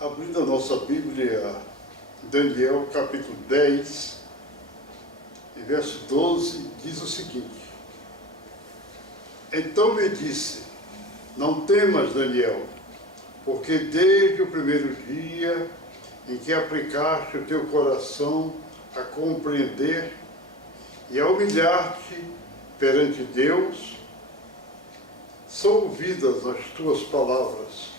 Abrindo a nossa Bíblia, Daniel capítulo 10, e verso 12, diz o seguinte: Então me disse, não temas, Daniel, porque desde o primeiro dia em que aplicaste o teu coração a compreender e a humilhar-te perante Deus, são ouvidas as tuas palavras,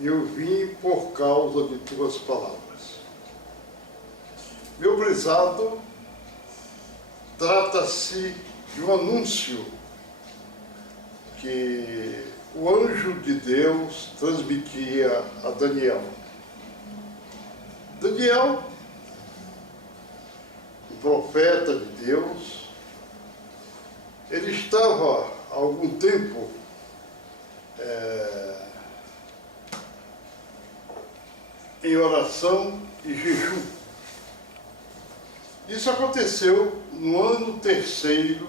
e eu vim por causa de tuas palavras. Meu prezado, trata-se de um anúncio que o anjo de Deus transmitia a Daniel. Daniel, um profeta de Deus, ele estava há algum tempo em oração e jejum. Isso aconteceu no ano terceiro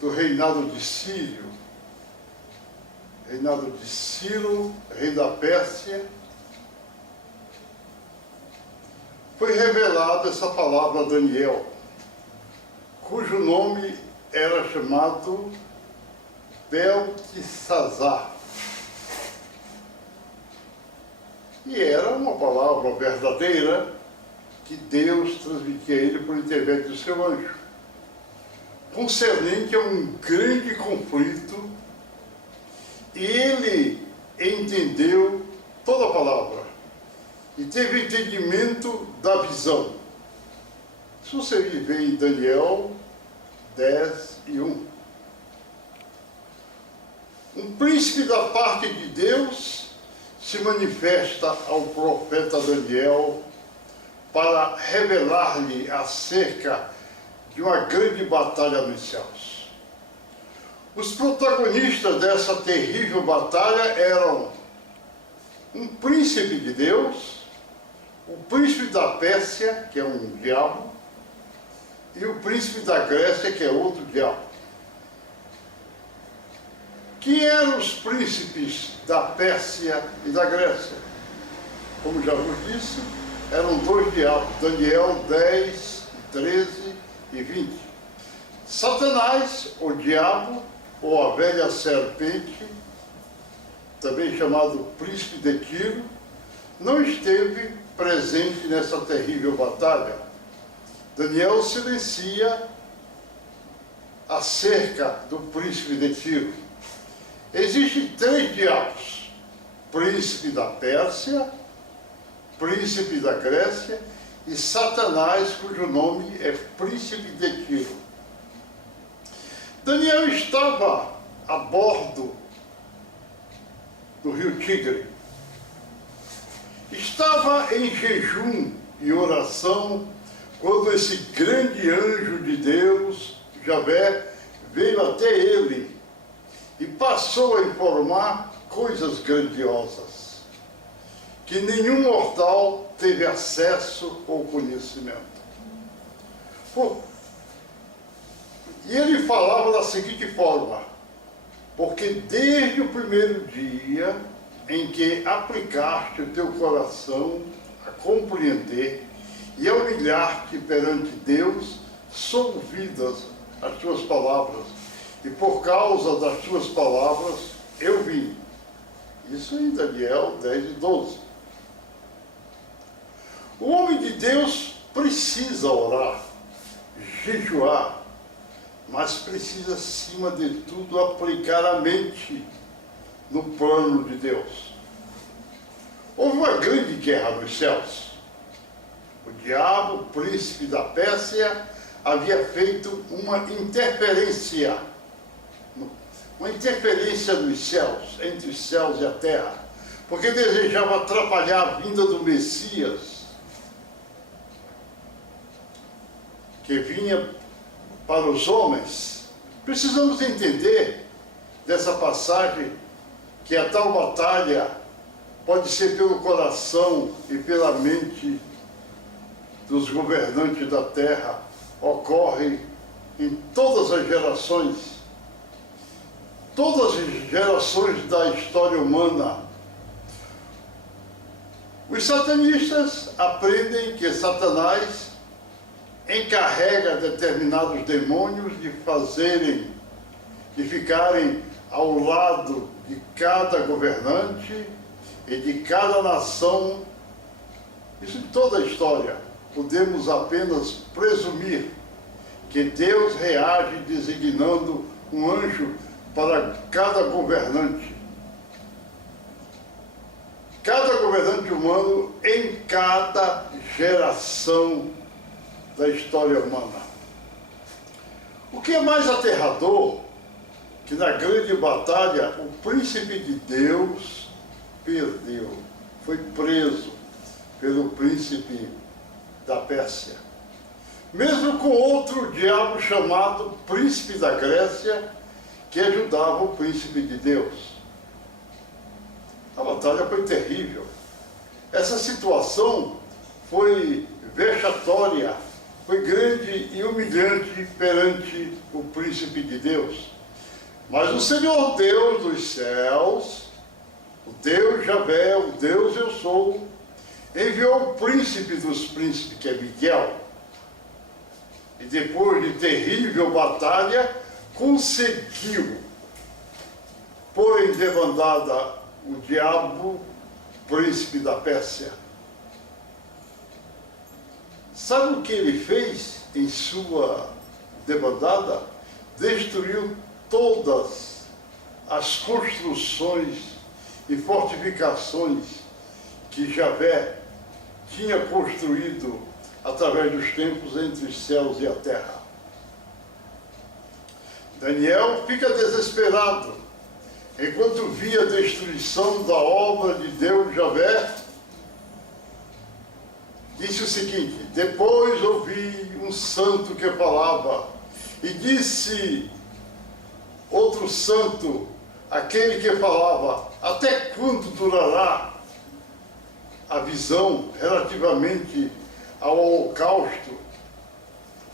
do reinado de Ciro, rei da Pérsia. Foi revelada essa palavra a Daniel, cujo nome era chamado Beltesazar. E era uma palavra verdadeira que Deus transmitia a ele por intermédio do seu anjo, concernente a um grande conflito, e ele entendeu toda a palavra e teve entendimento da visão. Se você viver em Daniel 10:1. Um príncipe da parte de Deus se manifesta ao profeta Daniel para revelar-lhe acerca de uma grande batalha nos céus. Os protagonistas dessa terrível batalha eram um príncipe de Deus, o príncipe da Pérsia, que é um diabo, e o príncipe da Grécia, que é outro diabo. Quem eram os príncipes da Pérsia e da Grécia? Como já vos disse, eram dois diabos, Daniel 10, 13 e 20. Satanás, o diabo, ou a velha serpente, também chamado príncipe de Tiro, não esteve presente nessa terrível batalha. Daniel silencia acerca do príncipe de Tiro. Existem três diabos: príncipe da Pérsia, príncipe da Grécia e Satanás, cujo nome é príncipe de Tiro. Daniel estava a bordo do rio Tigre. Estava em jejum e oração quando esse grande anjo de Deus, Javé, veio até ele e passou a informar coisas grandiosas que nenhum mortal teve acesso ou conhecimento. E ele falava da seguinte forma: porque desde o primeiro dia em que aplicaste o teu coração a compreender e a humilhar-te perante Deus, são ouvidas as tuas palavras, e por causa das tuas palavras eu vim. Isso em Daniel 10:12. O homem de Deus precisa orar, jejuar, mas precisa, acima de tudo, aplicar a mente no plano de Deus. Houve uma grande guerra nos céus. O diabo, o príncipe da Pérsia, havia feito uma interferência nos céus, entre os céus e a terra, porque desejava atrapalhar a vinda do Messias, que vinha para os homens. Precisamos entender dessa passagem que a tal batalha pode ser pelo coração e pela mente dos governantes da terra, ocorre em todas as gerações. Todas as gerações da história humana, Os satanistas aprendem que Satanás encarrega determinados demônios de ficarem ao lado de cada governante e de cada nação. Isso em toda a história. Podemos apenas presumir que Deus reage designando um anjo para cada governante. Cada governante humano em cada geração da história humana. O que é mais aterrador, que na grande batalha o príncipe de Deus perdeu, foi preso pelo príncipe da Pérsia. Mesmo com outro diabo chamado príncipe da Grécia, que ajudava o príncipe de Deus. A batalha foi terrível. Essa situação foi vexatória, foi grande e humilhante perante o príncipe de Deus. Mas o Senhor Deus dos céus, o Deus Javé, o Deus Eu Sou, enviou o príncipe dos príncipes, que é Miguel. E depois de terrível batalha, conseguiu pôr em debandada o diabo, príncipe da Pérsia. Sabe o que ele fez em sua debandada? Destruiu todas as construções e fortificações que Javé tinha construído através dos tempos entre os céus e a terra. Daniel fica desesperado enquanto via a destruição da obra de Deus Javé. Disse o seguinte: depois ouvi um santo que falava, e disse outro santo, aquele que falava, até quando durará a visão relativamente ao holocausto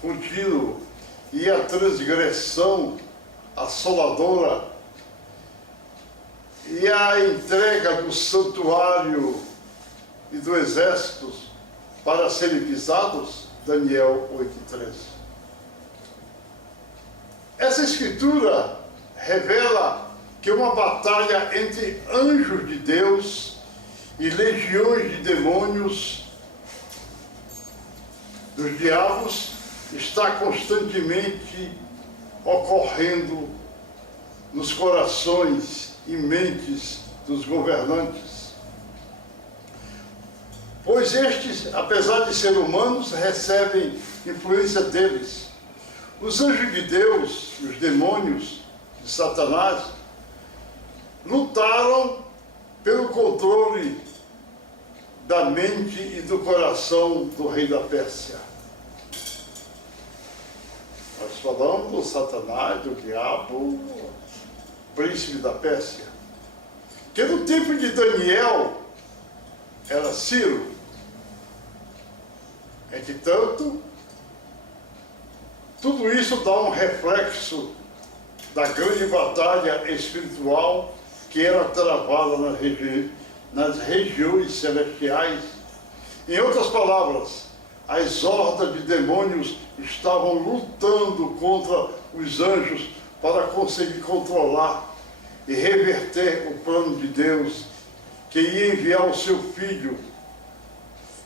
contínuo e a transgressão assoladora e a entrega do santuário e do exército para serem pisados? Daniel 8:13. Essa escritura revela que uma batalha entre anjos de Deus e legiões de demônios dos diabos está constantemente ocorrendo nos corações e mentes dos governantes. Pois estes, apesar de ser humanos, recebem influência deles. Os anjos de Deus, os demônios de Satanás, lutaram pelo controle da mente e do coração do rei da Pérsia. Nós falamos do Satanás, do diabo, príncipe da Pérsia, que no tempo de Daniel era Ciro. Entretanto, tudo isso dá um reflexo da grande batalha espiritual que era travada nas regiões celestiais. Em outras palavras, as hordas de demônios estavam lutando contra os anjos para conseguir controlar e reverter o plano de Deus, que ia enviar o seu filho.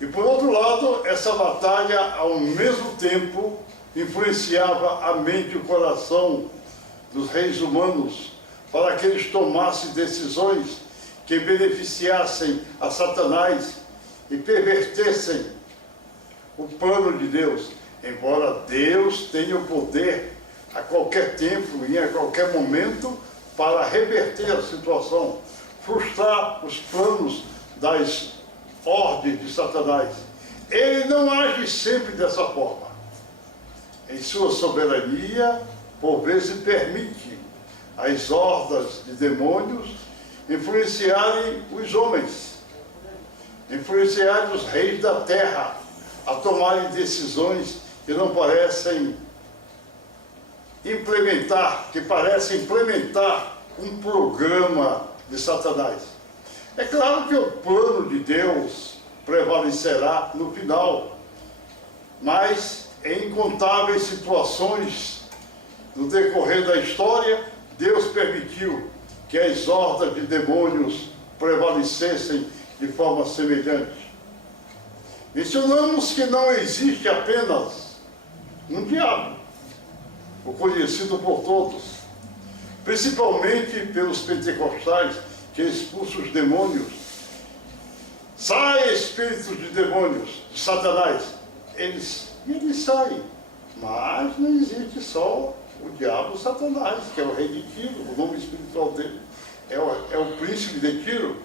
E por outro lado, essa batalha, ao mesmo tempo, influenciava a mente e o coração dos reis humanos para que eles tomassem decisões que beneficiassem a Satanás e pervertessem o plano de Deus. Embora Deus tenha o poder a qualquer tempo e a qualquer momento para reverter a situação, frustrar os planos das ordens de Satanás. Ele não age sempre dessa forma. Em sua soberania, por vezes permite as hordas de demônios influenciarem os homens, influenciarem os reis da terra a tomarem decisões que não parecem implementar, que parecem implementar um programa de Satanás. É claro que o plano de Deus prevalecerá no final. Mas em incontáveis situações no decorrer da história, Deus permitiu que as hordas de demônios prevalecessem de forma semelhante. Mencionamos que não existe apenas um diabo, o conhecido por todos, principalmente pelos pentecostais, que expulsam os demônios. Sai espíritos de demônios, de Satanás. Eles saem. Mas não existe só o diabo Satanás, que é o rei de Tiro, o nome espiritual dele. É o príncipe de Tiro.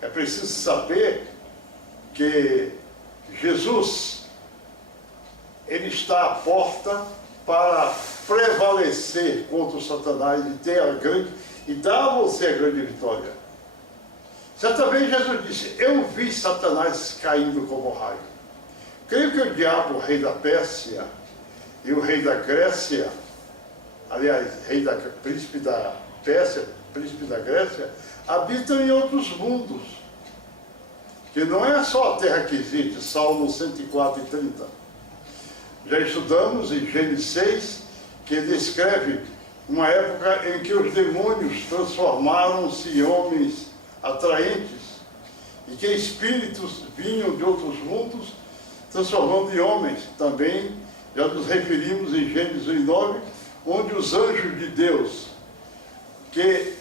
É preciso saber que Jesus, ele está à porta para prevalecer contra o Satanás e dar a você a grande vitória. Certa vez Jesus disse: eu vi Satanás caindo como raio. Creio que o diabo, o rei da Pérsia, e o rei da Grécia, aliás, príncipe da Pérsia, príncipe da Grécia, habitam em outros mundos, que não é só a terra que existe. Salmo 104:30. Já estudamos em Gênesis 6, que ele descreve uma época em que os demônios transformaram-se em homens atraentes, e que espíritos vinham de outros mundos, transformando em homens. Também já nos referimos em Gênesis 1:9, onde os anjos de Deus, que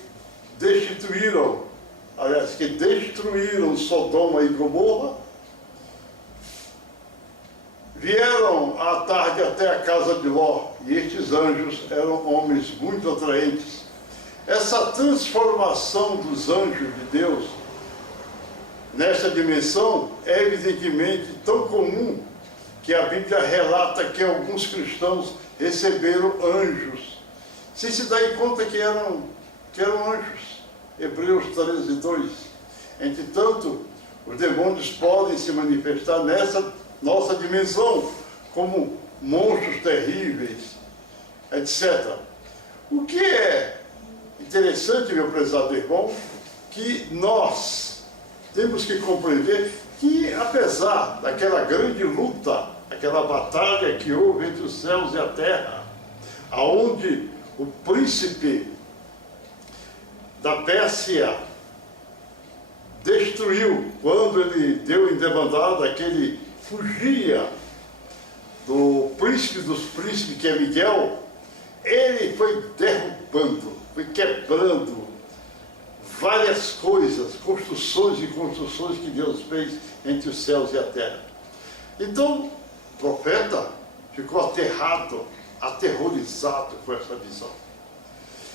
destruíram Sodoma e Gomorra, vieram à tarde até a casa de Ló, e estes anjos eram homens muito atraentes. Essa transformação dos anjos de Deus nesta dimensão é evidentemente tão comum que a Bíblia relata que alguns cristãos receberam anjos, sem se dar conta que eram anjos. Hebreus 13:2. Entretanto, os demônios podem se manifestar nessa nossa dimensão como monstros terríveis, etc. O que é interessante, meu prezado irmão, que nós temos que compreender que, apesar daquela grande luta, aquela batalha que houve entre os céus e a terra, aonde o príncipe da Pérsia destruiu, quando ele deu em debandada, que ele fugia do príncipe dos príncipes, que é Miguel, ele foi derrubando, foi quebrando várias coisas, construções e construções que Deus fez entre os céus e a terra. Então, o profeta ficou aterrado, aterrorizado com essa visão.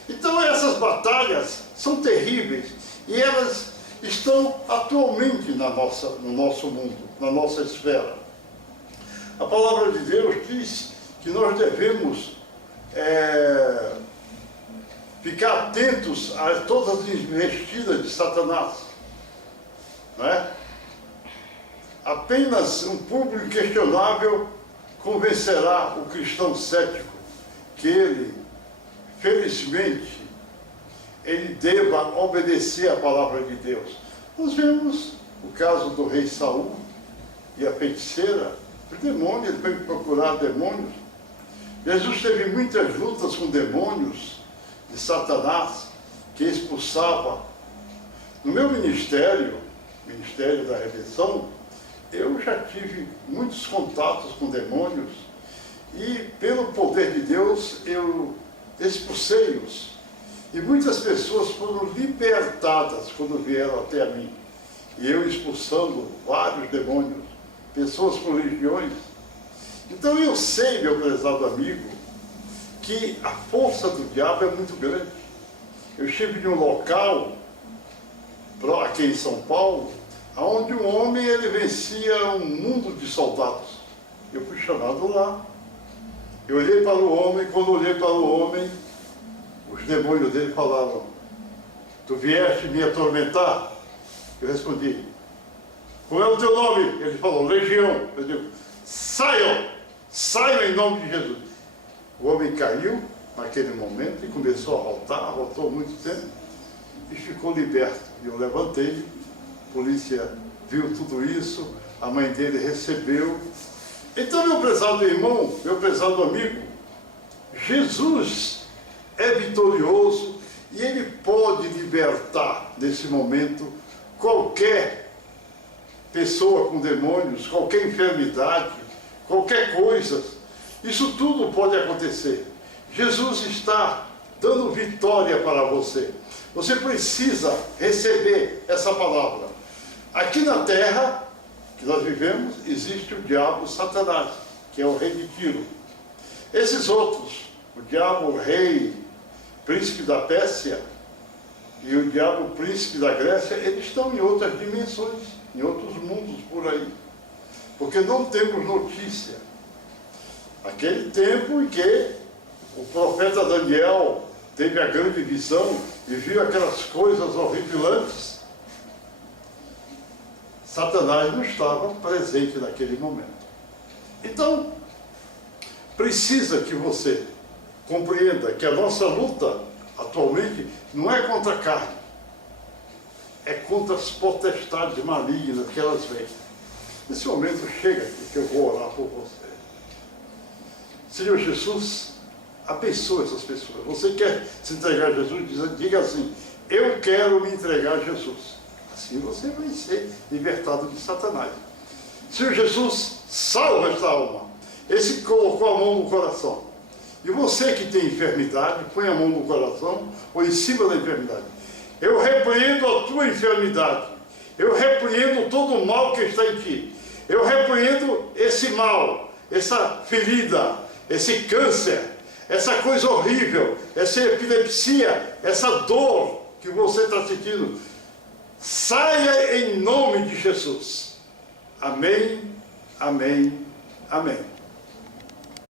Então, essas batalhas são terríveis e elas estão atualmente no nosso mundo, na nossa esfera. A palavra de Deus diz que nós devemos ficar atentos a todas as investidas de Satanás. Não é? Apenas um público questionável convencerá o cristão cético que ele, felizmente, ele deva obedecer à palavra de Deus. Nós vemos o caso do rei Saul e a feiticeira, o demônio, ele foi procurar demônios. Jesus teve muitas lutas com demônios de Satanás, que expulsava. No meu ministério, Ministério da Redenção, eu já tive muitos contatos com demônios e, pelo poder de Deus, eu expulsei-os. E muitas pessoas foram libertadas quando vieram até a mim. E eu expulsando vários demônios, pessoas com legiões. Então eu sei, meu prezado amigo, que a força do diabo é muito grande. Eu estive em um local, aqui em São Paulo, onde um homem ele vencia um mundo de soldados. Eu fui chamado lá. Eu olhei para o homem, quando olhei para o homem, os demônios dele falaram: tu vieste me atormentar? Eu respondi: qual é o teu nome? Ele falou: Legião. Eu digo: saiam em nome de Jesus. O homem caiu naquele momento e começou a arrotou muito tempo e ficou liberto. E eu levantei, a polícia viu tudo isso, a mãe dele recebeu. Então, meu prezado irmão, meu prezado amigo, Jesus é vitorioso e Ele pode libertar, nesse momento, qualquer pessoa com demônios, qualquer enfermidade, qualquer coisa. Isso tudo pode acontecer. Jesus está dando vitória para você. Você precisa receber essa palavra. Aqui na terra que nós vivemos, existe o diabo Satanás, que é o rei de Tiro. Esses outros, o diabo rei, príncipe da Pérsia, e o diabo príncipe da Grécia, eles estão em outras dimensões, em outros mundos por aí. Porque não temos notícia. Aquele tempo em que o profeta Daniel teve a grande visão e viu aquelas coisas horripilantes, Satanás não estava presente naquele momento. Então, precisa que você compreenda que a nossa luta atualmente não é contra a carne, é contra as potestades malignas que elas vêm. Nesse momento chega aqui que eu vou orar por você. Senhor Jesus, abençoe essas pessoas. Você quer se entregar a Jesus? Diga assim: eu quero me entregar a Jesus. Assim você vai ser libertado de Satanás. Senhor Jesus, salva esta alma. Esse colocou a mão no coração. E você que tem enfermidade, põe a mão no coração ou em cima da enfermidade. Eu repreendo a tua enfermidade. Eu repreendo todo o mal que está em ti. Eu repreendo esse mal, essa ferida, esse câncer, essa coisa horrível, essa epilepsia, essa dor que você está sentindo. Saia em nome de Jesus. Amém, amém, amém.